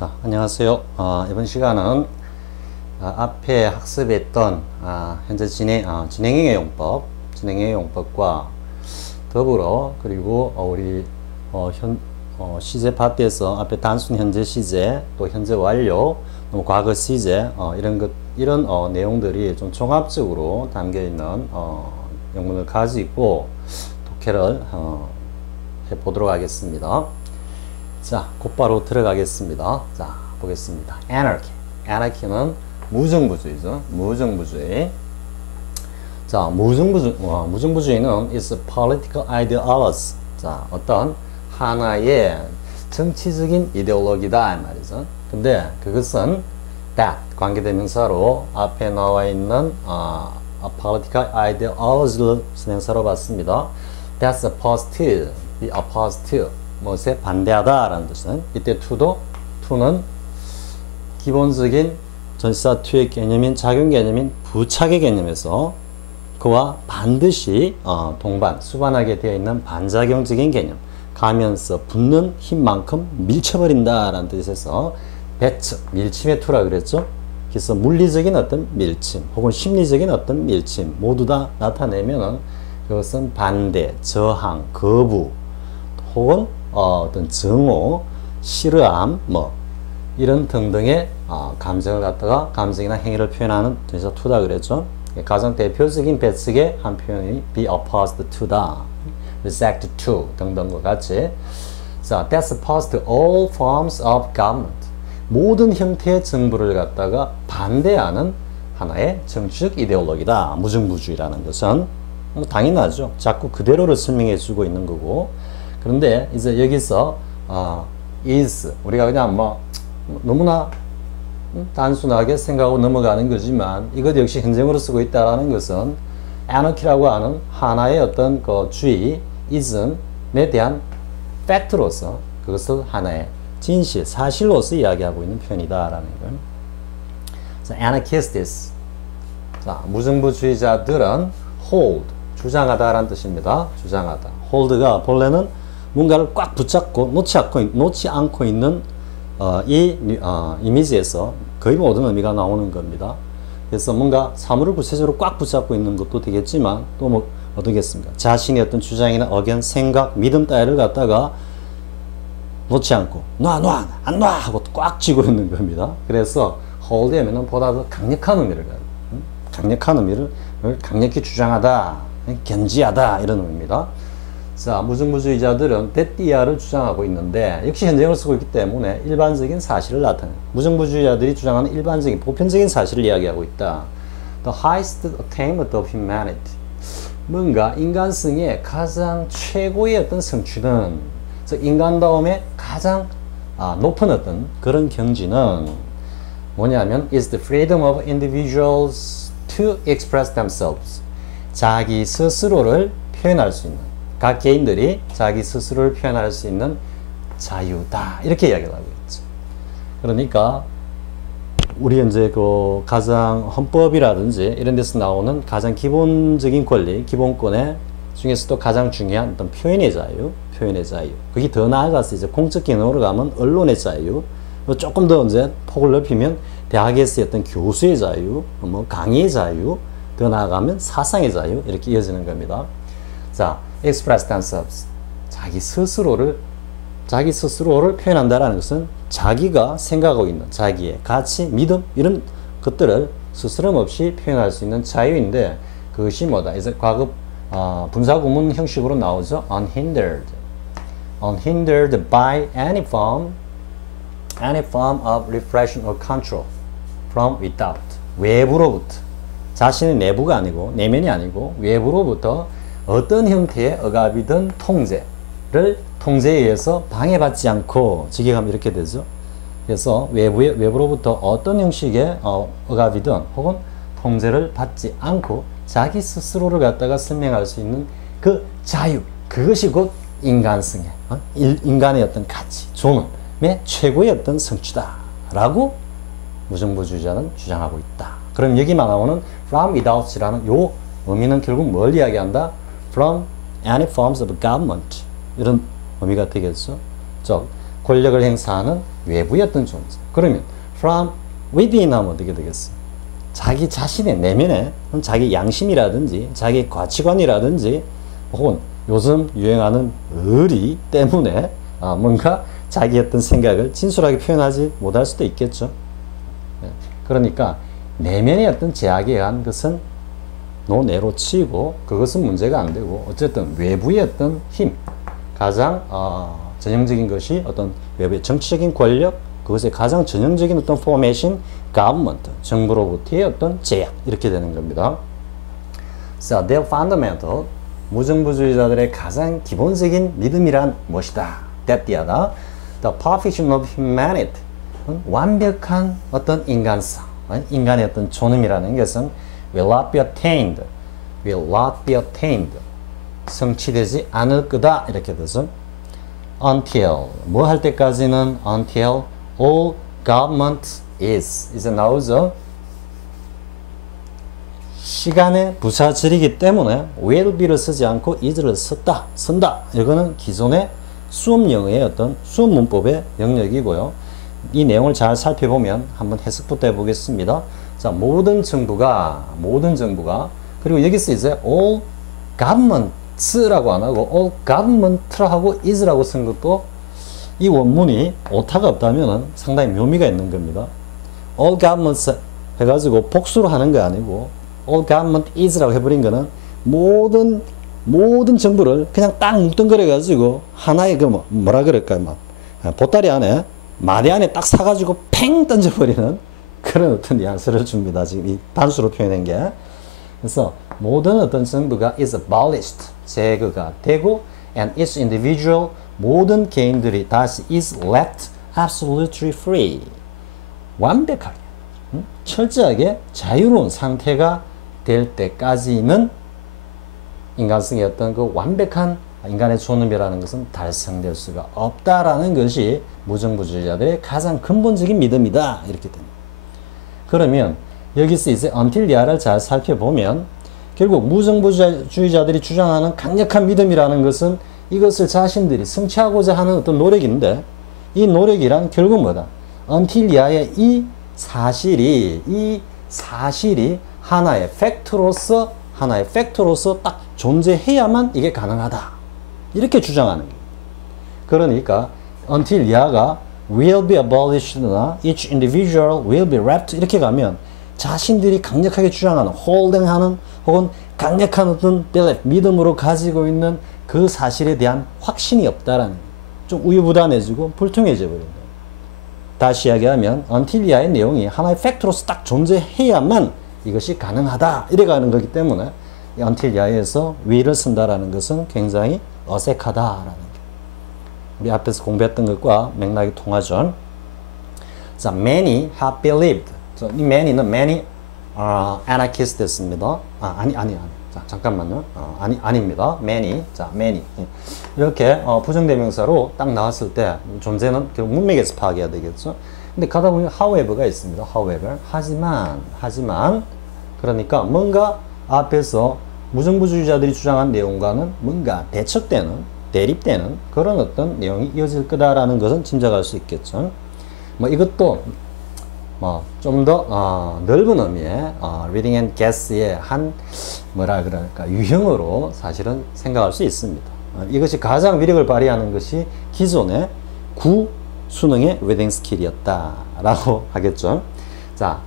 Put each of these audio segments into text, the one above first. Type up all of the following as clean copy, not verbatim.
자, 안녕하세요. 이번 시간은 앞에 학습했던 현재 진행형의 용법과 더불어 그리고 우리 시제 파트에서 앞에 단순 현재 시제 또 현재 완료 과거 시제 이런 내용들이 좀 종합적으로 담겨 있는 영문을 가지고 독해를 해보도록 하겠습니다. 자, 곧바로 들어가겠습니다. 자, 보겠습니다. Anarchy. Anarchy는 무정부주의죠. 무정부주의. 자, 무정부주의는 is a political ideology. 자, 어떤 하나의 정치적인 이데올로기다 이 말이죠. 근데 그것은 that 관계대명사로 앞에 나와 있는 political ideology를 선행사로 봤습니다. That's opposed to 무엇에 반대하다 라는 뜻은 이때 to는 기본적인 전치사 to의 개념인 작용 개념인 부착의 개념에서 그와 반드시 동반, 수반하게 되어 있는 반작용적인 개념 가면서 붙는 힘만큼 밀쳐버린다 라는 뜻에서 배척, 밀침의 to라 그랬죠. 그래서 물리적인 어떤 밀침 혹은 심리적인 어떤 밀침 모두 다 나타내면은 그것은 반대, 저항, 거부 혹은 어떤 증오, 싫어함, 이런 등등의 감정을 갖다가 감정이나 행위를 표현하는 전치사 to다 그랬죠. 가장 대표적인 배척의 한 표현이 be opposed to다, reject to 등등과 같이. 자, that's opposed to all forms of government. 모든 형태의 정부를 갖다가 반대하는 하나의 정치적 이데올로기다. 무정부주의라는 것은 당연하죠. 자꾸 그대로를 설명해 주고 있는 거고. 그런데 이제 여기서 is 우리가 그냥 너무나 단순하게 생각하고 넘어가는 거지만 이것 역시 현재형으로 쓰고 있다라는 것은 anarchy라고 하는 하나의 어떤 그 주의, ism에 대한 팩트로서 그것을 하나의 진실, 사실로서 이야기하고 있는 표현이다라는 걸. 자, anarchists. 자, 무정부주의자들은 hold, 주장하다라는 뜻입니다. 주장하다. hold가 본래는 뭔가를 꽉 붙잡고 놓지 않고 있는 이미지에서 거의 모든 의미가 나오는 겁니다. 그래서 뭔가 사물을 구체적으로 꽉 붙잡고 있는 것도 되겠지만 또 어떻겠습니까? 자신의 어떤 주장이나 의견, 생각, 믿음 따위를 갖다가 놓지 않고 안 놔 하고 꽉 쥐고 있는 겁니다. 그래서 hold 하면은 보다 더 강력한 의미를 강력히 주장하다, 견지하다 이런 의미입니다. 자, 무정부주의자들은 데띠아를 주장하고 있는데 역시 현재형을 쓰고 있기 때문에 일반적인 사실을 나타내는 무정부주의자들이 주장하는 일반적인 보편적인 사실을 이야기하고 있다. The highest attainment of humanity. 뭔가 인간성의 가장 최고의 어떤 성취는 인간다움의 가장 높은 어떤 그런 경지는 뭐냐면 is the freedom of individuals to express themselves. 자기 스스로를 표현할 수 있는 각 개인들이 자기 스스로를 표현할 수 있는 자유다 이렇게 이야기를 하고 있죠. 그러니까 우리 현재 그 가장 헌법이라든지 이런 데서 나오는 가장 기본적인 권리, 기본권의 중에서도 가장 중요한 어떤 표현의 자유. 그게 더 나아가서 이제 공적 기능으로 가면 언론의 자유, 조금 더 이제 폭을 넓히면 대학에서의 어떤 교수의 자유, 강의의 자유, 더 나아가면 사상의 자유 이렇게 이어지는 겁니다. 자, express themselves. 자기 스스로를 표현한다라는 것은 자기가 생각하고 있는 자기의 가치, 믿음 이런 것들을 스스럼 없이 표현할 수 있는 자유인데 그것이 뭐다? 이제 과거 분사구문 형식으로 나오죠. unhindered by any form of repression or control from without. 외부로부터 자신의 내부가 아니고 내면이 아니고 외부로부터 어떤 형태의 억압이든 통제에 의해서 방해받지 않고 직역하면 이렇게 되죠. 그래서 외부로부터 어떤 형식의 억압이든 혹은 통제를 받지 않고 자기 스스로를 갖다가 설명할 수 있는 그 자유, 그것이 곧 인간성의 인간의 어떤 가치, 존엄의 최고의 어떤 성취다라고 무정부주의자는 주장하고 있다. 그럼 여기만 나오는 from without이라는 요 의미는 결국 뭘 이야기한다? From any forms of government 이런 의미가 되겠죠. 즉 권력을 행사하는 외부의 어떤 존재. 그러면 from within 하면 어떻게 되겠어? 자기 자신의 내면에 자기 양심이라든지 자기 가치관이라든지 혹은 요즘 유행하는 의리 때문에 뭔가 자기 어떤 생각을 진솔하게 표현하지 못할 수도 있겠죠. 그러니까 내면의 어떤 제약에 의한 것은 논외로 치고 그것은 문제가 안 되고 어쨌든 외부의 어떤 힘 가장 전형적인 것이 어떤 외부의 정치적인 권력 그것의 가장 전형적인 어떤 포메이션 government 정부로부터의 어떤 제약 이렇게 되는 겁니다. So their fundamental 무정부주의자들의 가장 기본적인 믿음이란 무엇이다? that이다. The perfection of humanity 완벽한 어떤 인간성 인간의 어떤 존엄이라는 것은 will not be attained will not be attained 성취되지 않을 거다 이렇게 돼서 until 뭐 할 때까지는 until all government is 이제 나오죠. 시간의 부사절이기 때문에 will be를 쓰지 않고 is를 쓴다. 이거는 기존의 수업 영어의 어떤 수업 문법의 영역이고요. 이 내용을 잘 살펴보면 한번 해석부터 해보겠습니다. 자, 모든 정부가 그리고 여기서 이제 all governments라고 안 하고 all government라고 is라고 쓴 것도 이 원문이 오타가 없다면 상당히 묘미가 있는 겁니다. all governments 해가지고 복수로 하는 게 아니고 all government is라고 해버린 거는 모든 정부를 그냥 딱 뭉뚱그려 가지고 하나의 그 뭐라 그럴까요? 막 보따리 안에 마대 안에 딱 사가지고 팽 던져버리는 그런 어떤 뉘앙스를 줍니다. 지금 이 단수로 표현한 게. 그래서 모든 어떤 정부가 is abolished 제거가 되고 and each individual 모든 개인들이 다시 is left absolutely free 완벽하게 철저하게 자유로운 상태가 될 때까지는 인간성의 어떤 그 완벽한 인간의 존엄이라는 것은 달성될 수가 없다라는 것이 무정부주의자들의 가장 근본적인 믿음이다 이렇게 됩니다. 그러면 여기서 이제 until 야를 잘 살펴보면 결국 무정부주의자들이 주장하는 강력한 믿음이라는 것은 이것을 자신들이 성취하고자 하는 어떤 노력인데 이 노력이란 결국 뭐다? until 야의 이 사실이 하나의 팩트로서 딱 존재해야만 이게 가능하다. 이렇게 주장하는 거예요. 그러니까 until 야가 will be abolished나 each individual will be wrapped 이렇게 가면 자신들이 강력하게 주장하는 holding하는 혹은 강력한 어떤 belief 믿음으로 가지고 있는 그 사실에 대한 확신이 없다라는 거예요. 좀 우유부단해지고 불통해져 버린다. 다시 이야기하면 until 야의 내용이 하나의 팩트로서 딱 존재해야만 이것이 가능하다 이래가는 거기 때문에 until 야에서 will을 쓴다라는 것은 굉장히 어색하다라는 게 우리 앞에서 공부했던 것과 맥락이 통하죠. 자, many have believed. 이 many는 many anarchists 됐습니다. 아니. 자, 잠깐만요. 아닙니다. many. 자, many. 이렇게 부정대명사로 딱 나왔을 때 존재는 결국 문맥에서 파악해야 되겠죠. 근데 가다 보면 however가 있습니다. however. 하지만 그러니까 뭔가 앞에서 무정부주의자들이 주장한 내용과는 뭔가 대립되는 그런 어떤 내용이 이어질 거다라는 것은 짐작할 수 있겠죠. 이것도 좀 더 넓은 의미의 reading and guess의 한 뭐라 그럴까 유형으로 사실은 생각할 수 있습니다. 이것이 가장 위력을 발휘하는 것이 기존의 수능의 reading 스킬이었다라고 하겠죠. 자,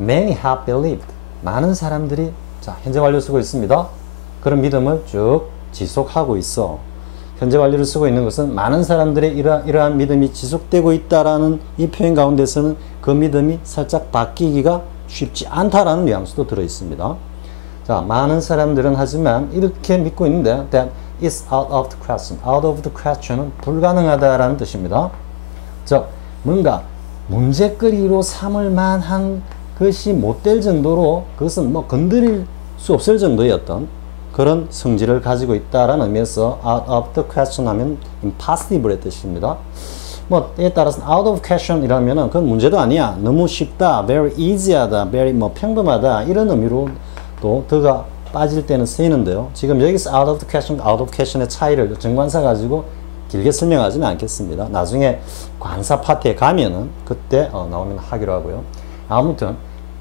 many have believed. 많은 사람들이 자, 현재 완료 쓰고 있습니다. 그런 믿음을 쭉 지속하고 있어. 현재 완료를 쓰고 있는 것은 많은 사람들의 이러한 믿음이 지속되고 있다라는 이 표현 가운데서는 그 믿음이 살짝 바뀌기가 쉽지 않다라는 뉘앙스도 들어 있습니다. 자, 많은 사람들은 하지만 이렇게 믿고 있는데 that is out of the question. out of the question은 불가능하다라는 뜻입니다. 즉, 뭔가 문제거리로 삼을 만한 것이 못 될 정도로 그것은 건드릴 수 없을 정도의 어떤 그런 성질을 가지고 있다라는 의미에서 out of the question 하면 impossible의 뜻입니다. 이에 따라서 out of question 이라면은 그건 문제도 아니야. 너무 쉽다. very easy하다. very 평범하다. 이런 의미로도 더가 빠질 때는 쓰이는데요. 지금 여기서 out of the question, out of question의 차이를 정관사 가지고 길게 설명하지는 않겠습니다. 나중에 관사 파트에 가면은 그때 나오면 하기로 하고요. 아무튼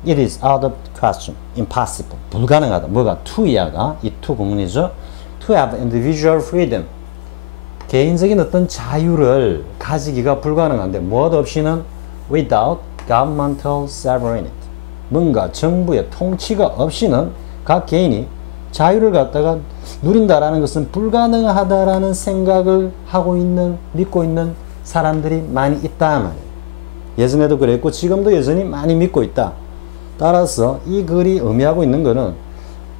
it is out of question, impossible, 불가능하다. 뭐가? to 이하가 이 to 구문이죠. to have individual freedom, 개인적인 어떤 자유를 가지기가 불가능한데 무엇 없이는 without governmental sovereignty, 뭔가 정부의 통치가 없이는 각 개인이 자유를 갖다가 누린다라는 것은 불가능하다라는 생각을 하고 있는, 믿고 있는 사람들이 많이 있다 말이에요. 예전에도 그랬고 지금도 여전히 많이 믿고 있다. 따라서 이 글이 의미하고 있는 것은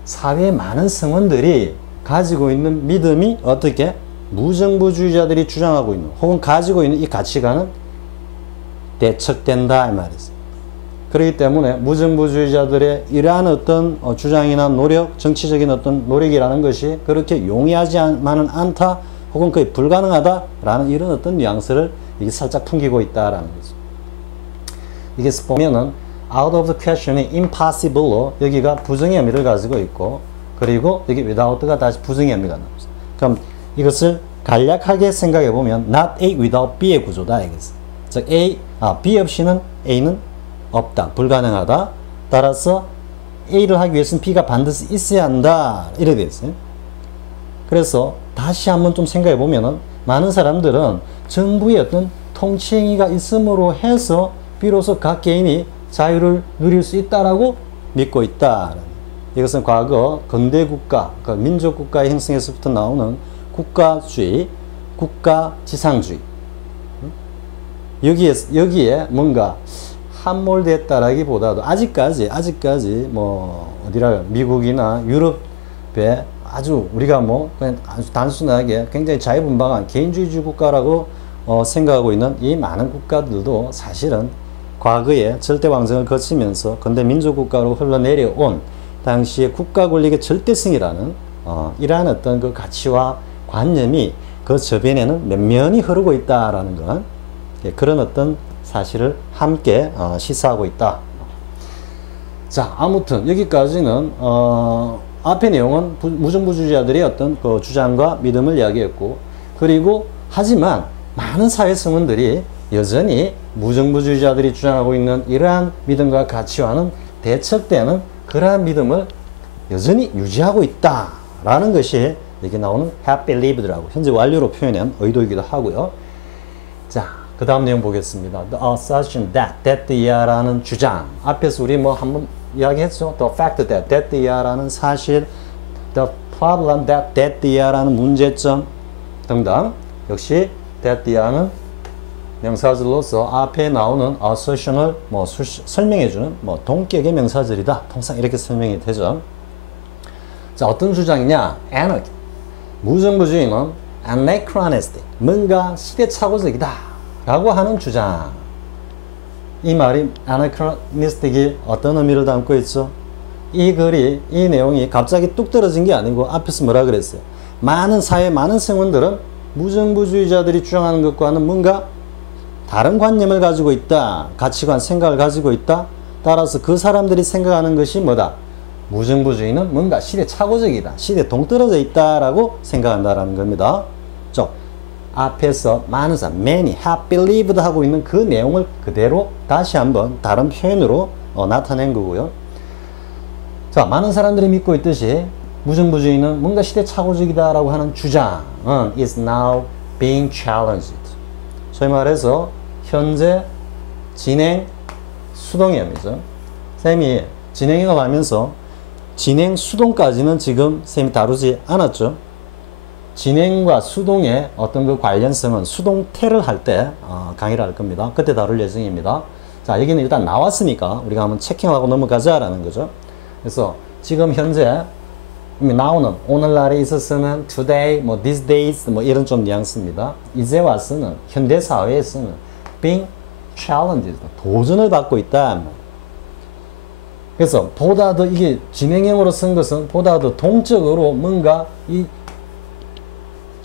사회의 많은 성원들이 가지고 있는 믿음이 어떻게 무정부주의자들이 주장하고 있는 혹은 가지고 있는 이 가치관은 대척된다 이 말이죠. 그렇기 때문에 무정부주의자들의 이러한 어떤 주장이나 노력, 정치적인 어떤 노력이라는 것이 그렇게 용이하지만은 않다 혹은 거의 불가능하다라는 이런 어떤 뉘앙스를 이게 살짝 풍기고 있다라는 거죠. 이게 보면은 out of the question이 impossible로 여기가 부정의 의미를 가지고 있고 그리고 여기 without가 다시 부정의 의미가 나옵니다. 그럼 이것을 간략하게 생각해 보면 not A without B의 구조다 이거죠. 즉 B 없이는 A는 없다, 불가능하다. 따라서 A를 하기 위해서는 B가 반드시 있어야 한다. 이렇게 되어 있어요. 그래서 다시 한번 좀 생각해 보면은 많은 사람들은 정부의 어떤 통치행위가 있음으로 해서 비로소 각 개인이 자유를 누릴 수 있다라고 믿고 있다. 이것은 과거 근대국가, 그러니까 민족국가의 형성에서부터 나오는 국가주의, 국가지상주의. 여기에 뭔가 함몰됐다라기보다도 아직까지 뭐 어디라 미국이나 유럽의 아주 우리가 뭐 그냥 아주 단순하게 굉장히 자유분방한 개인주의주 국가라고 생각하고 있는 이 많은 국가들도 사실은 과거에 절대왕정을 거치면서 근대 민족국가로 흘러내려온 당시의 국가 권력의 절대성이라는 이러한 어떤 그 가치와 관념이 그 저변에는 면면이 흐르고 있다라는 건 그런 어떤 사실을 함께 시사하고 있다. 자, 아무튼 여기까지는 앞의 내용은 무정부주의자들의 어떤 그 주장과 믿음을 이야기했고, 그리고 하지만 많은 사회 성원들이 여전히 무정부주의자들이 주장하고 있는 이러한 믿음과 가치와는 대척되는 그러한 믿음을 여전히 유지하고 있다라는 것이 여기 나오는 have believed라고 현재 완료로 표현한 의도이기도 하고요. 자, 그 다음 내용 보겠습니다. The assertion that 이하라는 주장. 앞에서 우리 뭐 한번 이야기했죠. The fact that 이하라는 사실, the problem that 이하라는 문제점 등등. 역시 that 이하는 명사절로서 앞에 나오는 assertion을 뭐 설명해주는 뭐 동격의 명사절이다. 통상 이렇게 설명이 되죠. 자, 어떤 주장이냐? anarchy. 무정부주의는 anachronistic. 뭔가 시대착오적이다. 라고 하는 주장. 이 말이 anachronistic이 어떤 의미를 담고 있죠? 이 글이, 이 내용이 갑자기 뚝 떨어진 게 아니고 앞에서 뭐라 그랬어요? 많은 사회, 많은 성원들은 무정부주의자들이 주장하는 것과는 뭔가 다른 관념을 가지고 있다. 가치관, 생각을 가지고 있다. 따라서 그 사람들이 생각하는 것이 뭐다? 무정부주의는 뭔가 시대착오적이다. 시대에 동떨어져 있다라고 생각한다라는 겁니다. 앞에서 많은 사람, many have believed 하고 있는 그 내용을 그대로 다시 한번 다른 표현으로 나타낸 거고요. 자, 많은 사람들이 믿고 있듯이 무정부주의는 뭔가 시대착오적이다라고 하는 주장은 is now being challenged. 소위 말해서 현재 진행 수동형이죠. 쌤이 진행형을 하면서 진행 수동까지는 지금 쌤이 다루지 않았죠. 진행과 수동의 어떤 그 관련성은 수동태를 할 때 강의를 할 겁니다. 그때 다룰 예정입니다. 자, 여기는 일단 나왔으니까 우리가 한번 체킹하고 넘어가자라는 거죠. 그래서 지금 현재 나오는 오늘날에 있어서는 today, 뭐 these days, 뭐 이런 좀 뉘앙스입니다. 이제 와서는 현대 사회에서는 being challenged, 도전을 받고 있다. 그래서 보다 더 이게 진행형으로 쓴 것은 보다 더 동적으로 뭔가 이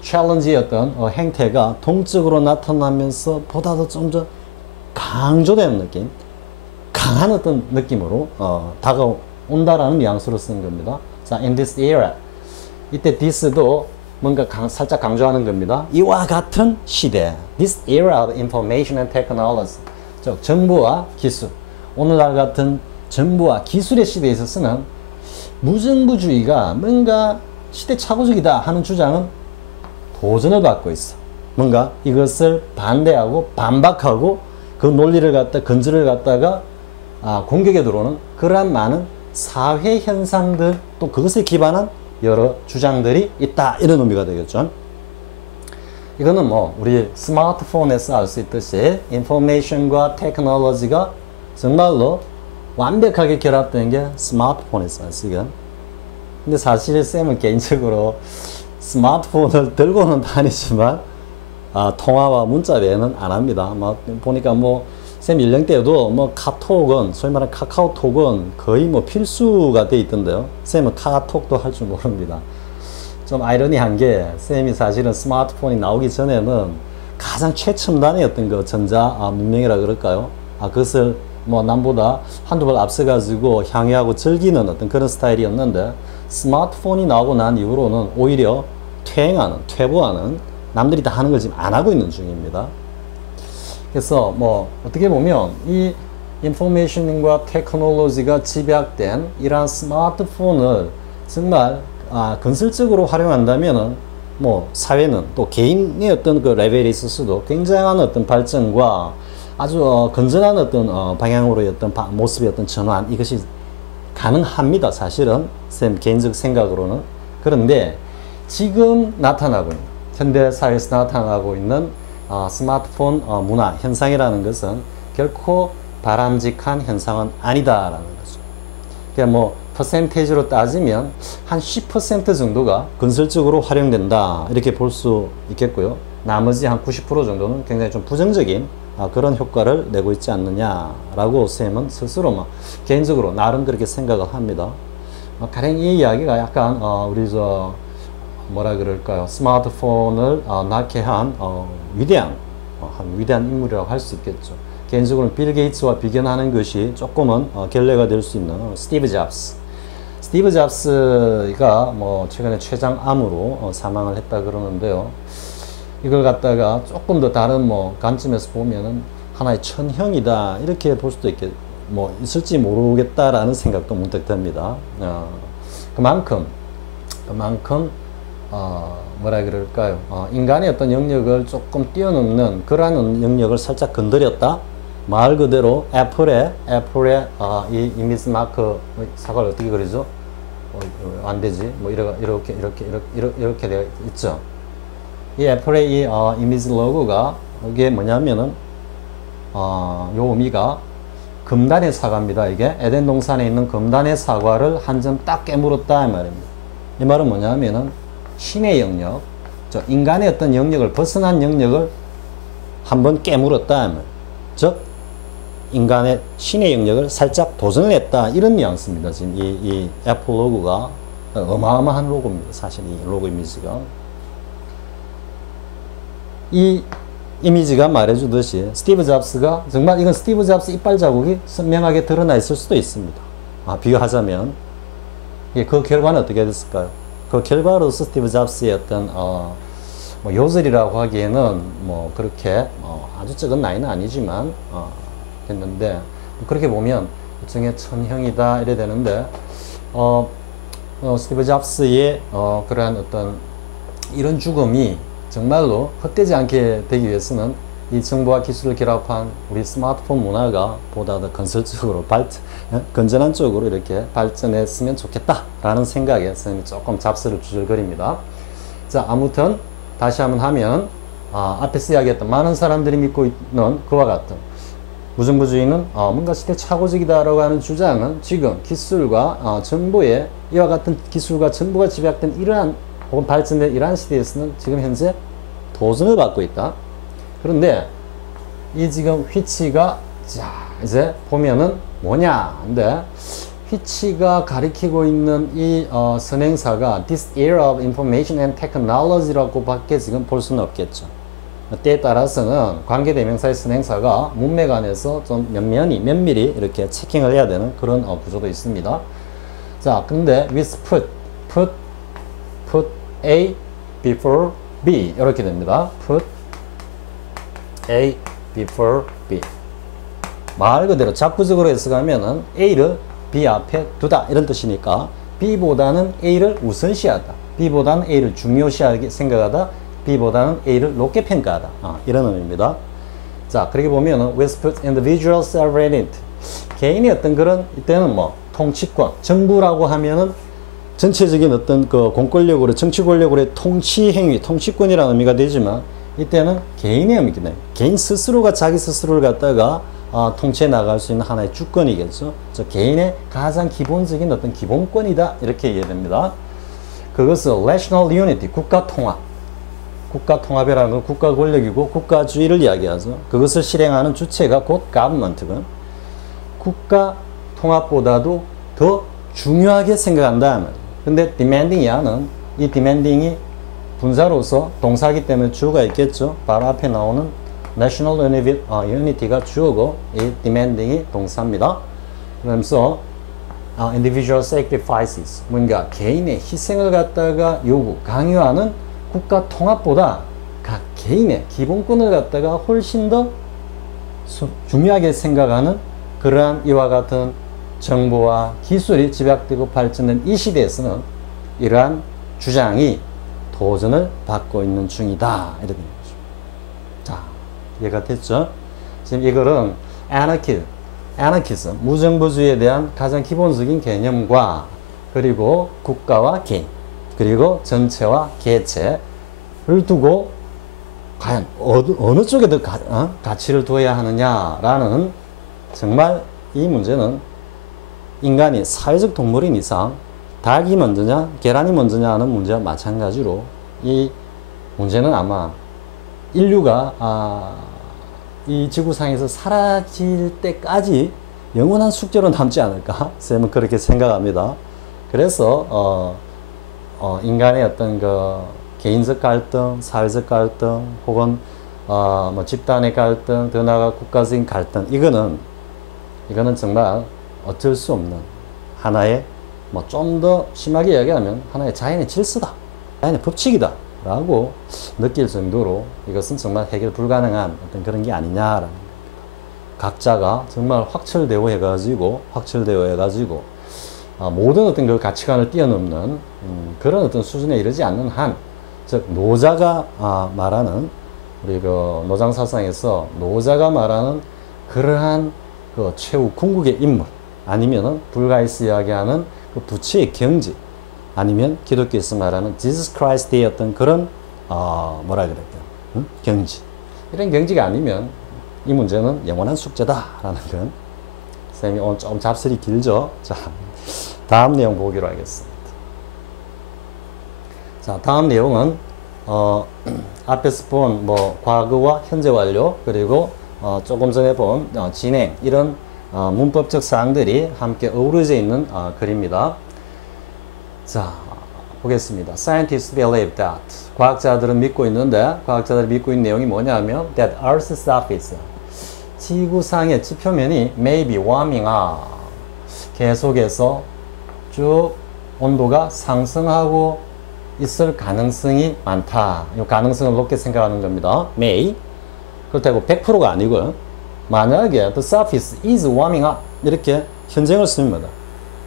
챌린지의 어떤 행태가 동적으로 나타나면서 보다 더 좀 더 강조되는 느낌, 강한 어떤 느낌으로 다가온다라는 뉘앙스로 쓴 겁니다. 자, in this era, 이때 this도 뭔가 살짝 강조하는 겁니다. 이와 같은 시대, this era of information and technology, 즉 정보와 기술, 오늘날 같은 정보와 기술의 시대에 있어서는 무정부주의가 뭔가 시대착오적이다 하는 주장은 도전을 받고 있어. 뭔가 이것을 반대하고 반박하고 그 논리를 갖다 근저를 갖다가 공격에 들어오는 그러한 많은 사회 현상들, 또 그것에 기반한 여러 주장들이 있다, 이런 의미가 되겠죠. 이거는 뭐 우리 스마트폰에서 알 수 있듯이 인포메이션과 테크놀로지가 정말로 완벽하게 결합된 게 스마트폰에서 지금. 근데 사실 쌤은 개인적으로 스마트폰을 들고는 다니지만 통화와 문자 외에는 안 합니다. 뭐 보니까 뭐 쌤 연령대도 뭐 카톡은, 소위 말하는 카카오톡은 거의 뭐 필수가 돼 있던데요. 쌤은 카톡도 할 줄 모릅니다. 좀 아이러니한 게 쌤이 사실은 스마트폰이 나오기 전에는 가장 최첨단의 어떤 그 전자 문명이라 그럴까요? 그것을 뭐 남보다 한두 발 앞서가지고 향유하고 즐기는 어떤 그런 스타일이었는데, 스마트폰이 나오고 난 이후로는 오히려 퇴보하는, 남들이 다 하는 걸 지금 안 하고 있는 중입니다. 그래서 뭐 어떻게 보면 이 인포메이션과 테크놀로지가 집약된 이러한 스마트폰을 정말 건설적으로 활용한다면은 뭐 사회는, 또 개인의 어떤 그 레벨에 있어서도 굉장한 어떤 발전과 아주 건전한 어떤 방향으로의 어떤 모습의 어떤 전환, 이것이 가능합니다. 사실은 쌤 개인적 생각으로는. 그런데 지금 나타나고 있는, 현대 사회에서 나타나고 있는 스마트폰 문화 현상이라는 것은 결코 바람직한 현상은 아니다라는 거죠. 그러니까 뭐 퍼센테이지로 따지면 한 10% 정도가 건설적으로 활용된다, 이렇게 볼 수 있겠고요. 나머지 한 90% 정도는 굉장히 좀 부정적인 그런 효과를 내고 있지 않느냐라고 쌤은 스스로 개인적으로 나름 그렇게 생각을 합니다. 가령 이 이야기가 약간 우리 뭐라 그럴까요? 스마트폰을 낳게 한 위대한 인물이라고 할 수 있겠죠. 개인적으로는 빌 게이츠와 비견하는 것이 조금은 결례가 될 수 있는 스티브 잡스. 스티브 잡스가 뭐 최근에 췌장암으로 사망을 했다 그러는데요. 이걸 갖다가 조금 더 다른 뭐 관점에서 보면은 하나의 천형이다, 이렇게 볼 수도 있을지 모르겠다라는 생각도 문득 듭니다. 그만큼 뭐라 그럴까요? 인간의 어떤 영역을 조금 뛰어넘는 그러한 영역을 살짝 건드렸다? 말 그대로 애플의 이 이미지 마크, 사과를 어떻게 그리죠? 안 되지. 뭐 이렇게 되어 있죠. 이 애플의 이 이미지 로고가, 이게 뭐냐면은 요 의미가 금단의 사과입니다. 이게 에덴 동산에 있는 금단의 사과를 한 점 딱 깨물었다, 이 말입니다. 이 말은 뭐냐면은 신의 영역, 인간의 어떤 영역을 벗어난 영역을 한번 깨물었다, 즉 인간의 신의 영역을 살짝 도전을 했다, 이런 뉘앙스입니다. 지금 이 애플 로고가 어마어마한 로고입니다. 사실 이 로고 이미지가, 이 이미지가 말해주듯이 스티브 잡스가 정말, 이건 스티브 잡스 이빨 자국이 선명하게 드러나 있을 수도 있습니다. 비교하자면 그 결과는 어떻게 됐을까요? 그 결과로서 스티브 잡스의 어떤 뭐 요절이라고 하기에는 뭐 그렇게 아주 적은 나이는 아니지만 됐는데, 그렇게 보면 일종의 천형이다 이래 되는데, 스티브 잡스의 그러한 어떤 이런 죽음이 정말로 헛되지 않게 되기 위해서는 이 정보와 기술을 결합한 우리 스마트폰 문화가 보다 더 건설적으로 건전한 쪽으로 이렇게 발전했으면 좋겠다라는 생각에 선생님이 조금 잡스를 주절거립니다. 자, 아무튼 다시 한번 하면 앞에서 이야기했던 많은 사람들이 믿고 있는 그와 같은 무정부주의는 뭔가 시대착오적이다라고 하는 주장은 지금 기술과 정보의, 이와 같은 기술과 정보가 집약된 이러한 혹은 발전된 이러한 시대에서는 지금 현재 도전을 받고 있다. 그런데 이 지금 휘치가, 자 이제 보면은 뭐냐, 근데 휘치가 가리키고 있는 이 선행사가 This era of information and technology라고 밖에 지금 볼 수는 없겠죠. 때에 따라서는 관계대명사의 선행사가 문맥 안에서 좀 면밀히 이렇게 체킹을 해야 되는 그런 구조도 있습니다. 자, 근데 with put A before B 이렇게 됩니다. put A before B. 말 그대로 작부적으로 해석하면은 A를 B 앞에 두다 이런 뜻이니까 B보다는 A를 우선시하다. B보다는 A를 중요시하게 생각하다. B보다는 A를 높게 평가하다. 이런 의미입니다. 자, 그렇게 보면은 West put individual sovereignty. 개인의 어떤 그런 이때는 뭐 통치권, 정부라고 하면은 전체적인 어떤 그 공권력으로 정치 권력으로의 통치 행위, 통치권이라는 의미가 되지만 이때는 개인의 의미이기 때문에 개인 스스로가 자기 스스로를 갖다가 통치해 나갈 수 있는 하나의 주권이겠죠. 저 개인의 가장 기본적인 어떤 기본권이다 이렇게 이해됩니다. 그것은 national unity, 국가 통합. 국가 통합이라는 건 국가 권력이고 국가주의를 이야기하죠. 그것을 실행하는 주체가 곧 government건 국가 통합보다도 더 중요하게 생각한다. 근데 demanding이야는 이 demanding이 분사로서 동사기 때문에 주어가 있겠죠. 바로 앞에 나오는 national unity가 주어고 이 demanding이 동사입니다. 그러면서 individual sacrifices 뭔가 개인의 희생을 갖다가 요구, 강요하는 국가 통합보다 각 개인의 기본권을 갖다가 훨씬 더 중요하게 생각하는 그러한 이와 같은 정보와 기술이 집약되고 발전된 이 시대에서는 이러한 주장이 도전을 받고 있는 중이다. 이렇게 되는 거죠. 자, 이해가 됐죠? 지금 이거는 anarchism, 무정부주의에 대한 가장 기본적인 개념과 그리고 국가와 개인, 그리고 전체와 개체를 두고 과연 어느 쪽에 더 가치를 둬야 하느냐라는 정말 이 문제는 인간이 사회적 동물인 이상 닭이 먼저냐 계란이 먼저냐 하는 문제와 마찬가지로 이 문제는 아마 인류가 이 지구상에서 사라질 때까지 영원한 숙제로 남지 않을까 쌤은 그렇게 생각합니다. 그래서 인간의 어떤 그 개인적 갈등, 사회적 갈등, 혹은 뭐 집단의 갈등, 더 나아가 국가적인 갈등, 이거는 정말 어쩔 수 없는 하나의 뭐 좀 더 심하게 이야기하면 하나의 자연의 질서다, 자연의 법칙이다 라고 느낄 정도로 이것은 정말 해결 불가능한 어떤 그런 게 아니냐라는 겁니다. 각자가 정말 확철되어 해가지고 모든 어떤 그 가치관을 뛰어넘는 그런 어떤 수준에 이르지 않는 한, 즉 노자가 말하는 우리 그 노장 사상에서 노자가 말하는 그러한 그 최후 궁극의 인물, 아니면은 불가이스 이야기하는 그 부처의 경지, 아니면 기독교에서 말하는 Jesus Christ의 어떤 그런 뭐라 그럴까요? 경지. 이런 경지가 아니면 이 문제는 영원한 숙제다라는 건 쌤이 오늘 좀 잡설이 길죠. 자, 다음 내용 보기로 하겠습니다. 자, 다음 내용은 앞에서 본 뭐 과거와 현재 완료, 그리고 조금 전에 본 진행, 이런 문법적 사항들이 함께 어우러져 있는 글입니다. 자, 보겠습니다. Scientists believe that, 과학자들은 믿고 있는데, 과학자들이 믿고 있는 내용이 뭐냐면 that Earth's surface, 지구상의 지표면이 may be warming up, 계속해서 쭉 온도가 상승하고 있을 가능성이 많다. 이 가능성을 높게 생각하는 겁니다. may. 그렇다고 100%가 아니고요. 만약에 the surface is warming up 이렇게 현재형을 씁니다.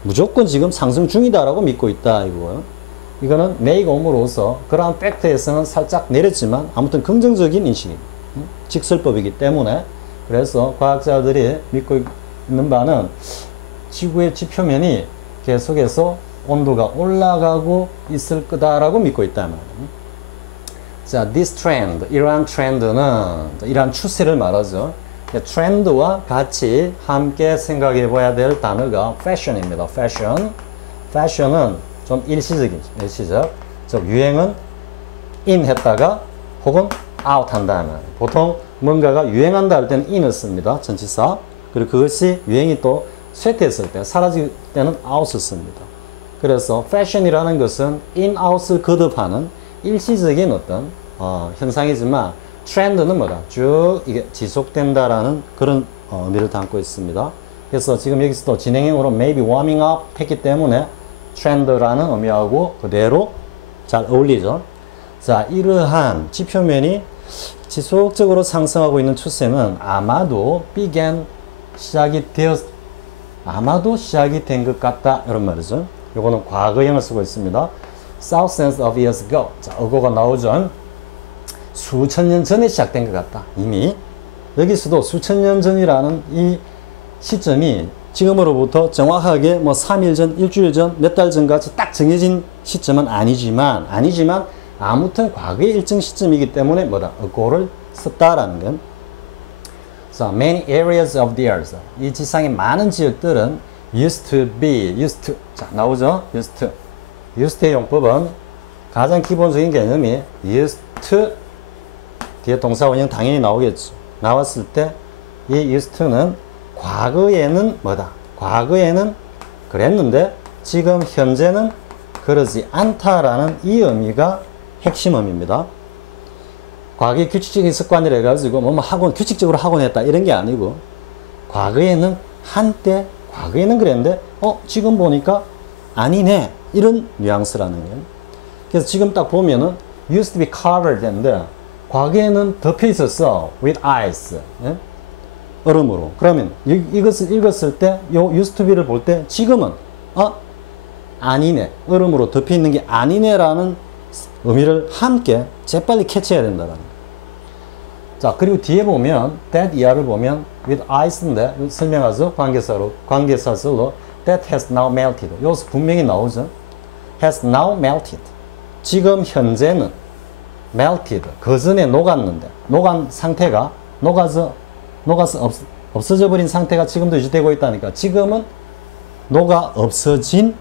무조건 지금 상승 중이다라고 믿고 있다 이거고요. 이거는 may가 옴으로써 그러한 팩트에서는 살짝 내렸지만 아무튼 긍정적인 인식입니다. 직설법이기 때문에, 그래서 과학자들이 믿고 있는 바는 지구의 지표면이 계속해서 온도가 올라가고 있을 거다라고 믿고 있다 말이에요. 자, this trend, 이러한 트렌드는 이러한 추세를 말하죠. 트렌드와 같이 함께 생각해 봐야 될 단어가 fashion입니다. fashion. fashion은 좀 일시적이죠. 일시적. 즉 유행은 in 했다가 혹은 out 한다면, 보통 뭔가가 유행한다 할 때는 in을 씁니다. 전치사. 그리고 그것이 유행이 또 쇠퇴했을 때, 사라질 때는 out을 씁니다. 그래서 fashion이라는 것은 in, out을 거듭하는 일시적인 어떤 현상이지만, 트렌드는 뭐다? 쭉 이게 지속된다라는 그런 의미를 담고 있습니다. 그래서 지금 여기서도 진행형으로 maybe warming up 했기 때문에 트렌드라는 의미하고 그대로 잘 어울리죠. 자, 이러한 지표면이 지속적으로 상승하고 있는 추세는 아마도 아마도 시작이 된 것 같다. 이런 말이죠. 요거는 과거형을 쓰고 있습니다. thousands of years ago. 자, 어고가 나오죠. 수천 년 전에 시작된 것 같다. 이미. 여기서도 수천 년 전이라는 이 시점이 지금으로부터 정확하게 뭐 3일 전, 일주일 전, 몇 달 전 같이 딱 정해진 시점은 아니지만 아무튼 과거의 일정 시점이기 때문에 뭐다? 어고를 썼다라는 건. So, many areas of the earth. 이 지상의 많은 지역들은 used to. 자, 나오죠? used to의 용법은 가장 기본적인 개념이 used to 뒤에 동사 원형 당연히 나오겠죠. 나왔을 때 이 used to는 과거에는 뭐다? 과거에는 그랬는데 지금 현재는 그러지 않다라는 이 의미가 핵심 의미입니다. 과거의 규칙적인 습관이라 해가지고 규칙적으로 하곤 했다 이런 게 아니고 과거에는 과거에는 그랬는데 지금 보니까 아니네 이런 뉘앙스라는 거예요. 그래서 지금 딱 보면은 used to be covered 했는데 과거에는 덮여 있었어 with ice. 예? 얼음으로. 그러면 이것을 읽었을 때 요 used to be를 볼 때 지금은 아니네 얼음으로 덮여 있는 게 아니네라는 의미를 함께 재빨리 캐치해야 된다는 거예요. 자, 그리고 뒤에 보면 that 이하를 보면 with ice인데 설명하죠. 관계사설로 that has now melted. 여기서 분명히 나오죠. has now melted. 지금 현재는 melted. 그 전에 녹았는데 녹은 상태가 녹아서 없어져 버린 상태가 지금도 유지되고 있다니까 지금은 녹아 없어진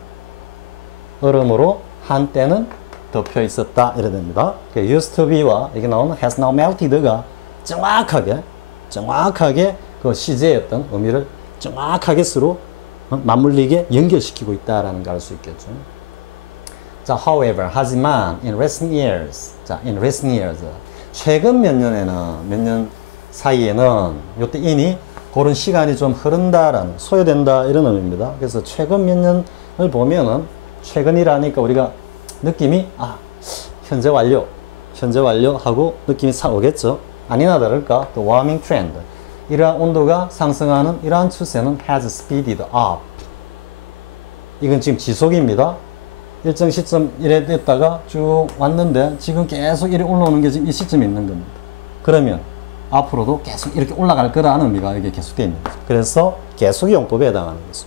얼음으로 한때는 덮여 있었다 이래 됩니다. used to be와 여기 나오는 has now melted가 정확하게 그 시제의 어떤 의미를 정확하게 서로 맞물리게 연결시키고 있다라는 걸 알 수 있겠죠. 자, however, 하지만 in recent years, 최근 몇 년 사이에는 요때 이미 그런 시간이 좀 흐른다라는 소요된다 이런 의미입니다. 그래서 최근 몇 년을 보면은 최근이라니까 우리가 느낌이 현재 완료 하고 느낌이 싹 오겠죠. 아니나 다를까 또 warming trend 이러한 온도가 상승하는 이러한 추세는 has speeded up. 이건 지금 지속입니다. 일정 시점 이래 됐다가 쭉 왔는데 지금 계속 이래 올라오는 게 지금 이 시점에 있는 겁니다. 그러면 앞으로도 계속 이렇게 올라갈 거라는 의미가 여기 계속되어 있는 거죠. 그래서 계속의 용법에 해당하는 거죠.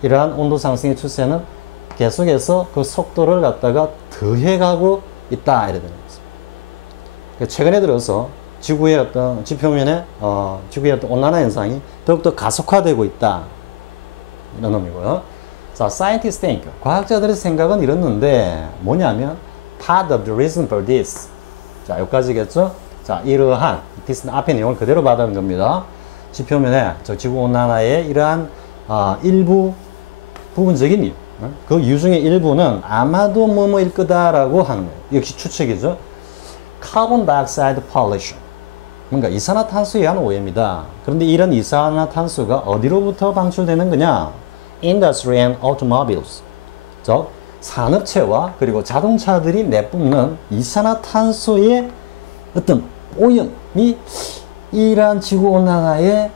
이러한 온도 상승의 추세는 계속해서 그 속도를 갖다가 더해가고 있다 이래 되는 거죠. 최근에 들어서 지구의 어떤 지표면에 지구의 어떤 온난화 현상이 더욱더 가속화되고 있다 이런 의미고요. 자, scientists think 과학자들의 생각은 이렇는데 뭐냐면 part of the reason for this. 자, 여기까지겠죠. 자, 이러한 this 앞에 내용을 그대로 받은 겁니다. 지표면에 지구 온난화의 이러한 일부 부분적인 이유. 그 이유 중에 일부는 아마도 뭐뭐일 거다라고 하는 거예요. 역시 추측이죠. Carbon dioxide pollution. 뭔가 이산화탄소에 의한 오염이다. 그런데 이런 이산화탄소가 어디로부터 방출되는 거냐? Industry and automobiles. 즉, 산업체와 그리고 자동차들이 내뿜는 이산화탄소의 어떤 오염이 이러한 지구온난화의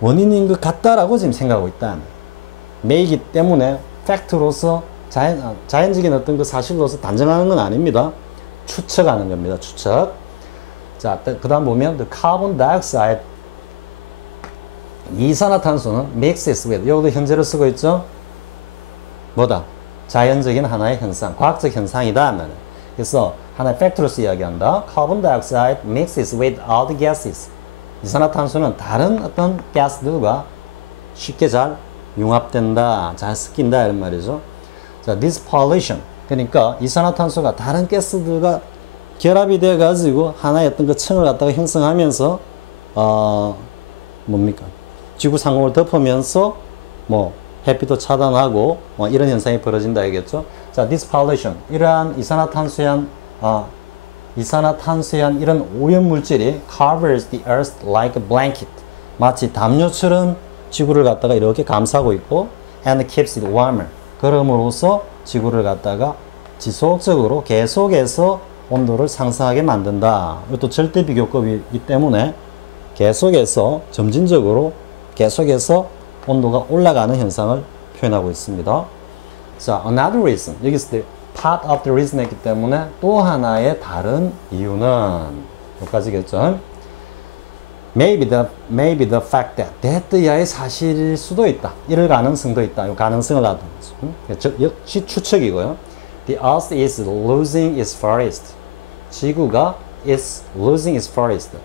원인인 것 같다라고 지금 생각하고 있다. 매이기 때문에 팩트로서 자연적인 어떤 그 사실로서 단정하는 건 아닙니다. 추측하는 겁니다. 추측. 자, 그 다음 보면 the carbon dioxide 이산화탄소는 mixes with 여기도 현재를 쓰고 있죠. 뭐다? 자연적인 하나의 현상, 과학적 현상이다. 그래서 하나의 팩트로서 이야기한다. Carbon dioxide mixes with other gases. 이산화탄소는 다른 어떤 가스들과 쉽게 잘 융합된다, 잘 섞인다 이런 말이죠. 자, this pollution 그러니까 이산화탄소가 다른 가스들과 결합이 되어 가지고 하나의 어떤 그 층을 갖다가 형성하면서 뭡니까? 지구 상공을 덮으면서 뭐 햇빛도 차단하고 이런 현상이 벌어진다 이겠죠. 자, this pollution 이러한 이산화탄소한 이런 오염 물질이 covers the earth like a blanket. 마치 담요처럼 지구를 갖다가 이렇게 감싸고 있고 and keeps it warmer. 그럼으로써 지구를 갖다가 지속적으로 계속해서 온도를 상승하게 만든다. 이것도 절대 비교급이기 때문에 계속해서 점진적으로 계속해서 온도가 올라가는 현상을 표현하고 있습니다. 자, another reason. 여기서 part of the reason 했기 때문에 또 하나의 다른 이유는 여기까지겠죠. Maybe the fact that 데트야의 사실일 수도 있다. 이럴 가능성도 있다. 이 가능성을 나타내죠. 역시 추측이고요. The Earth is losing its forest. 지구가 is losing its forest.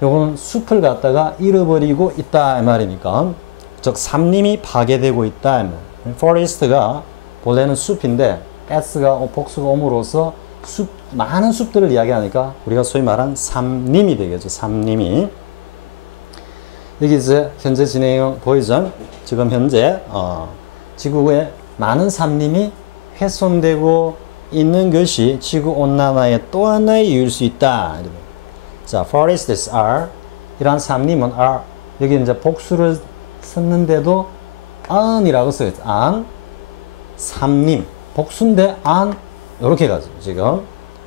요거는 숲을 갖다가 잃어버리고 있다 이 말이니까, 즉 산림이 파괴되고 있다 이 말. forest가 본래는 숲인데 s가 복수가 옴으로써 많은 숲들을 이야기하니까 우리가 소위 말한 산림이 되겠죠. 산림이. 여기 이제 현재 진행 보이죠? 지금 현재 지구에 많은 산림이 훼손되고 있는 것이 지구 온난화의 또 하나의 이유일 수 있다. 자, forests are, 이러한 산림은 are, 여기 이제 복수를 썼는데도 on이라고 써있죠. on, 산림, 복수인데 on, 이렇게 가죠. 지금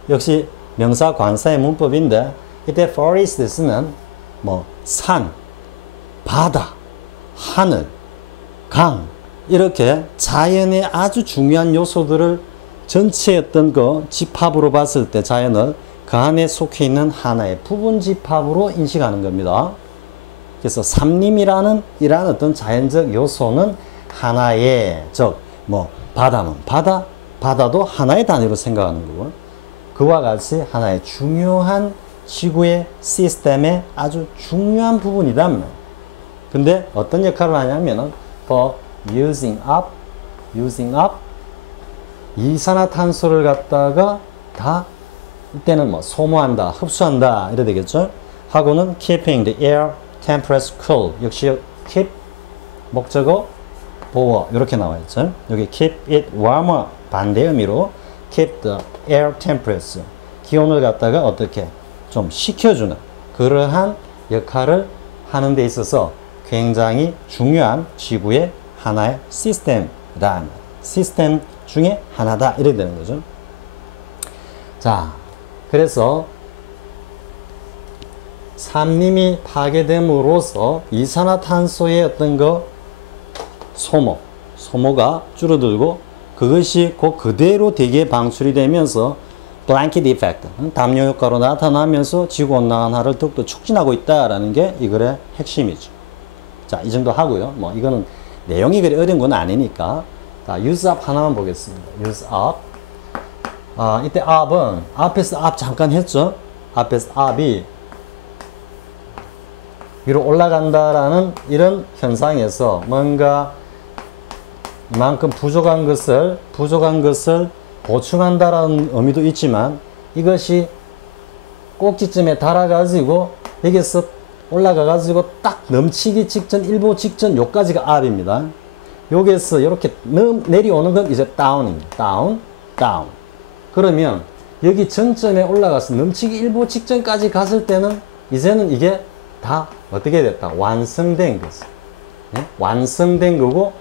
역시 명사 관사의 문법인데, 이때 forests는 뭐 산, 바다, 하늘, 강, 이렇게 자연의 아주 중요한 요소들을 전체의 어떤 그 집합으로 봤을 때 자연을 그 안에 속해 있는 하나의 부분 집합으로 인식하는 겁니다. 그래서 산림이라는 이러한 어떤 자연적 요소는 하나의, 즉 뭐 바다는 바다도 하나의 단위로 생각하는 거고, 그와 같이 하나의 중요한 지구의 시스템의 아주 중요한 부분이다. 근데 어떤 역할을 하냐면은 for using up 이산화탄소를 갖다가 다 이때는 뭐 소모한다, 흡수한다 이래 되겠죠. 하고는 keeping the air temperature cool, 역시 keep 목적어 보호 이렇게 나와 있죠. 여기 keep it warmer 반대 의미로 keep the air temperature, 기온을 갖다가 어떻게 좀 식혀주는 그러한 역할을 하는 데 있어서 굉장히 중요한 지구의 하나의 시스템이다. 시스템 중에 하나다 이래 되는 거죠. 자, 그래서 산림이 파괴됨으로써 이산화탄소의 어떤 거 소모가 줄어들고 그것이 곧 그대로 대기에 방출이 되면서 blanket effect, 담요 효과로 나타나면서 지구온난화를 더욱더 촉진하고 있다라는 게 이 글의 핵심이죠. 자, 이 정도 하고요. 뭐 이거는 내용이 그리 어려운 건 아니니까. 자, use up 하나만 보겠습니다. use up. 이때 up은 앞에서 up 잠깐 했죠. 앞에서 up이 위로 올라간다라는 이런 현상에서 뭔가 이만큼 부족한 것을 보충한다라는 의미도 있지만, 이것이 꼭지점에 달아가지고 여기서 올라가가지고 딱 넘치기 직전, 일보 직전 요까지가 up입니다. 여기에서 이렇게 내려오는 건 이제 down입니다. down. 그러면 여기 전점에 올라가서 넘치기 일보 직전까지 갔을 때는 이제는 이게 다 어떻게 됐다? 완성된 거죠. 네? 완성된 거고,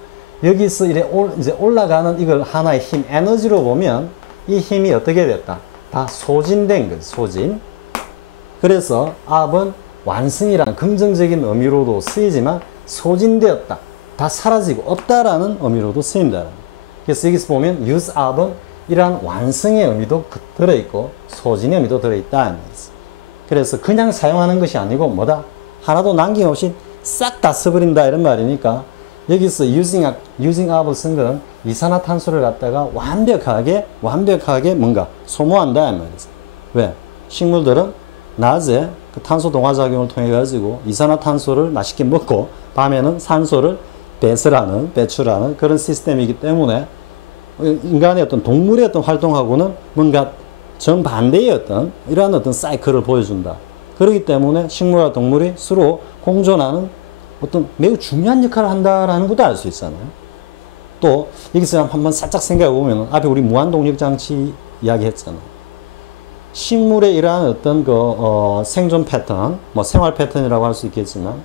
여기서 이제 올라가는 이걸 하나의 힘, 에너지로 보면 이 힘이 어떻게 됐다? 다 소진된 거죠. 소진. 그래서 up은 완성이라는 긍정적인 의미로도 쓰이지만 소진되었다, 다 사라지고 없다라는 의미로도 쓰인다. 그래서 여기서 보면 use up은 이러한 완성의 의미도 들어있고 소진의 의미도 들어있다. 그래서 그냥 사용하는 것이 아니고 뭐다? 하나도 남김없이 싹 다 써버린다 이런 말이니까, 여기서 using up을 쓴 건 이산화탄소를 갖다가 완벽하게 뭔가 소모한다 이 말이죠. 왜? 식물들은 낮에 그 탄소 동화작용을 통해 가지고 이산화탄소를 맛있게 먹고 밤에는 산소를 배출하는 그런 시스템이기 때문에 인간의 어떤 동물의 어떤 활동하고는 뭔가 정반대의 어떤 이러한 어떤 사이클을 보여준다. 그렇기 때문에 식물과 동물이 서로 공존하는 어떤 매우 중요한 역할을 한다라는 것도 알 수 있잖아요. 또 여기서 한번 살짝 생각해 보면 앞에 우리 무한동력장치 이야기했잖아요. 식물의 이러한 어떤 생존 패턴, 뭐 생활 패턴이라고 할 수 있겠지만,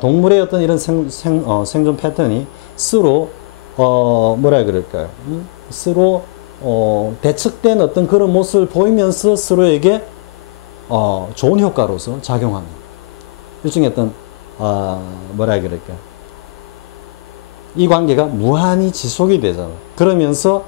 동물의 어떤 이런 생존 패턴이 서로 뭐라 그럴까요? 서로 대척된 어떤 그런 모습을 보이면서 서로에게 좋은 효과로서 작용하는 일종의 어떤 뭐라 그럴까, 이 관계가 무한히 지속이 되잖아. 그러면서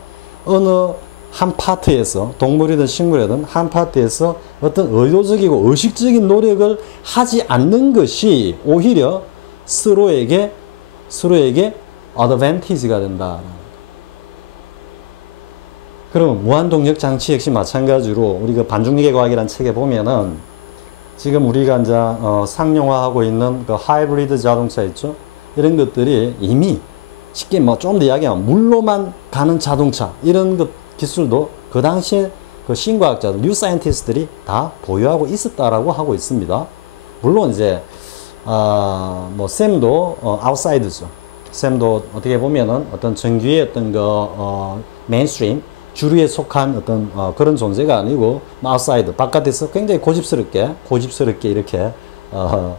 어느 한 파트에서, 동물이든 식물이든 한 파트에서 어떤 의도적이고 의식적인 노력을 하지 않는 것이 오히려 서로에게 어드밴티지가 된다. 그럼 무한동력 장치 역시 마찬가지로 우리 그 반중력의 과학이라는 책에 보면은 지금 우리가 이제 상용화하고 있는 그 하이브리드 자동차 있죠? 이런 것들이 이미 쉽게 뭐 좀 더 이야기하면 물로만 가는 자동차 이런 것 기술도 그 당시에 그 신과학자들, 뉴 사이언티스트들이 다 보유하고 있었다라고 하고 있습니다. 물론 이제 뭐 샘도 아웃사이드죠. 샘도 어떻게 보면은 어떤 정규의 어떤 메인스트림 주류에 속한 어떤 그런 존재가 아니고 아웃사이드 바깥에서 굉장히 고집스럽게 이렇게 뭐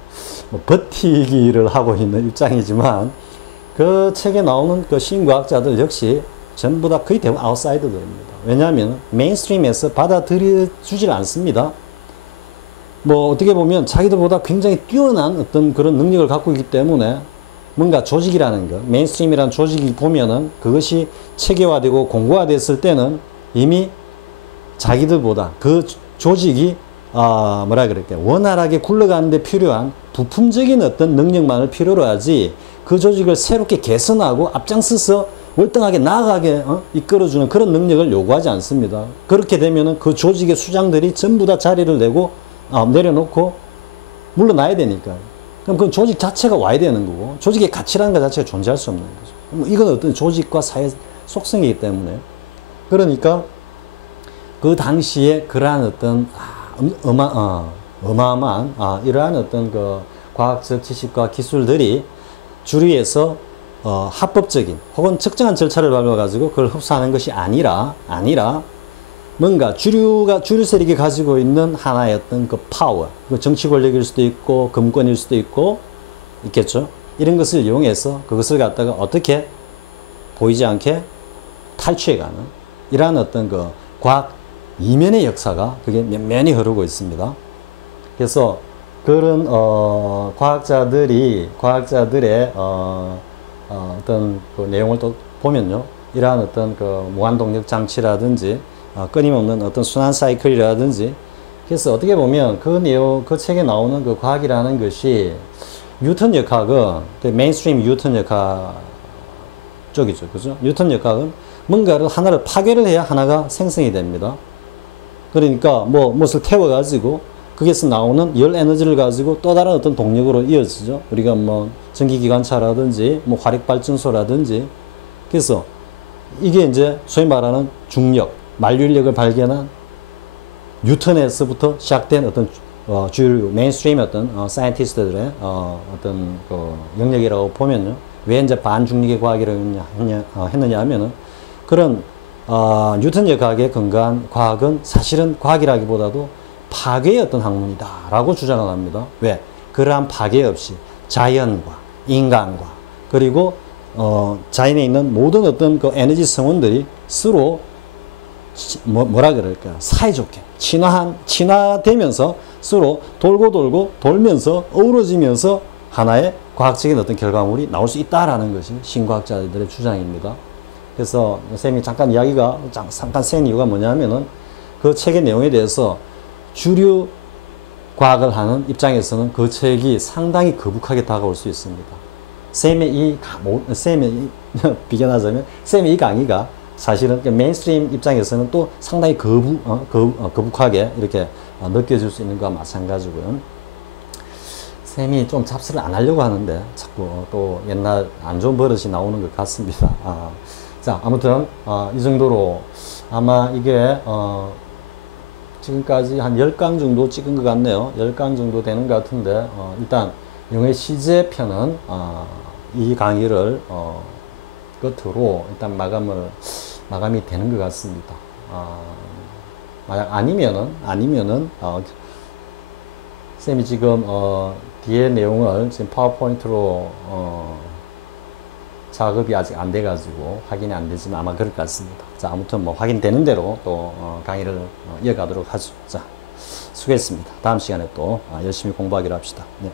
버티기를 하고 있는 입장이지만 그 책에 나오는 그 신과학자들 역시 전부 다 거의 대부분 아웃사이더들입니다. 왜냐하면 메인스트림에서 받아들여주질 않습니다. 뭐 어떻게 보면 자기들보다 굉장히 뛰어난 어떤 그런 능력을 갖고 있기 때문에 뭔가 조직이라는 거, 메인스트림이라는 조직이 보면은 그것이 체계화되고 공고화됐을 때는 이미 자기들보다 그 조직이 뭐라 그럴까, 원활하게 굴러가는 데 필요한 부품적인 어떤 능력만을 필요로 하지 그 조직을 새롭게 개선하고 앞장서서 월등하게 나아가게 이끌어주는 그런 능력을 요구하지 않습니다. 그렇게 되면은 그 조직의 수장들이 전부 다 자리를 내려놓고 물러나야 되니까. 그럼 그 조직 자체가 와야 되는 거고, 조직의 가치라는 것 자체가 존재할 수 없는 거죠. 뭐 이건 어떤 조직과 사회 속성이기 때문에. 그러니까 그 당시에 그러한 어떤 어마어마한 이러한 어떤 그 과학적 지식과 기술들이 주류에서 합법적인 혹은 적정한 절차를 밟아 가지고 그걸 흡수하는 것이 아니라 뭔가 주류 세력이 가지고 있는 하나의 어떤 그 파워, 정치 권력일 수도 있고 금권일 수도 있겠죠. 이런 것을 이용해서 그것을 갖다가 어떻게 보이지 않게 탈취해가는 이러한 어떤 그 과학 이면의 역사가 그게 면면히 흐르고 있습니다. 그래서 그런 과학자들의 어떤 그 내용을 또 보면요, 이러한 어떤 그 무한동력 장치라든지 끊임없는 어떤 순환 사이클이라든지, 그래서 어떻게 보면 그 책에 나오는 그 과학이라는 것이 뉴턴 역학은 그 메인스트림 뉴턴 역학 쪽이죠, 그죠? 뉴턴 역학은 뭔가를 하나를 파괴를 해야 하나가 생성이 됩니다. 그러니까 뭐 무엇을 태워가지고 거기에서 나오는 열 에너지를 가지고 또 다른 어떤 동력으로 이어지죠. 우리가 뭐 전기기관차라든지 뭐 화력발전소라든지. 그래서 이게 이제 소위 말하는 중력, 만류력을 발견한 뉴턴에서부터 시작된 어떤 주류 메인스트림 어떤 사이언티스트들의 어떤 그 영역이라고 보면요. 왜 이제 반중력의 과학이라고 했느냐 하면은 그런 뉴턴 역학에 근거한 과학은 사실은 과학이라기보다도 파괴의 어떤 학문이다 라고 주장을 합니다. 왜? 그러한 파괴 없이 자연과 인간과 그리고 자연에 있는 모든 어떤 그 에너지 성원들이 서로 뭐라 그럴까요? 사이좋게 친화되면서 서로 돌고 돌면서 어우러지면서 하나의 과학적인 어떤 결과물이 나올 수 있다라는 것이 신과학자들의 주장입니다. 그래서 선생님이 잠깐 이야기가 잠깐 센 이유가 뭐냐면은 그 책의 내용에 대해서 주류 과학을 하는 입장에서는 그 책이 상당히 거북하게 다가올 수 있습니다. 쌤의 비견하자면 쌤의 이 강의가 사실은 메인스트림 입장에서는 또 상당히 거북하게 이렇게 느껴질 수 있는 것과 마찬가지고요. 쌤이 좀 잡스를 안 하려고 하는데 자꾸 또 옛날 안 좋은 버릇이 나오는 것 같습니다. 자, 아무튼 이 정도로 아마 이게 지금까지 한 10강 정도 찍은 것 같네요. 10강 정도 되는 것 같은데 일단 영의 시제 편은 이 강의를 끝으로 일단 마감이 되는 것 같습니다. 만약 아니면은 쌤이 지금 뒤에 내용을 지금 파워포인트로 작업이 아직 안 돼가지고 확인이 안 되지만 아마 그럴 것 같습니다. 자, 아무튼 뭐 확인되는 대로 또 강의를 이어가도록 하죠. 자, 수고했습니다. 다음 시간에 또 열심히 공부하기로 합시다. 네.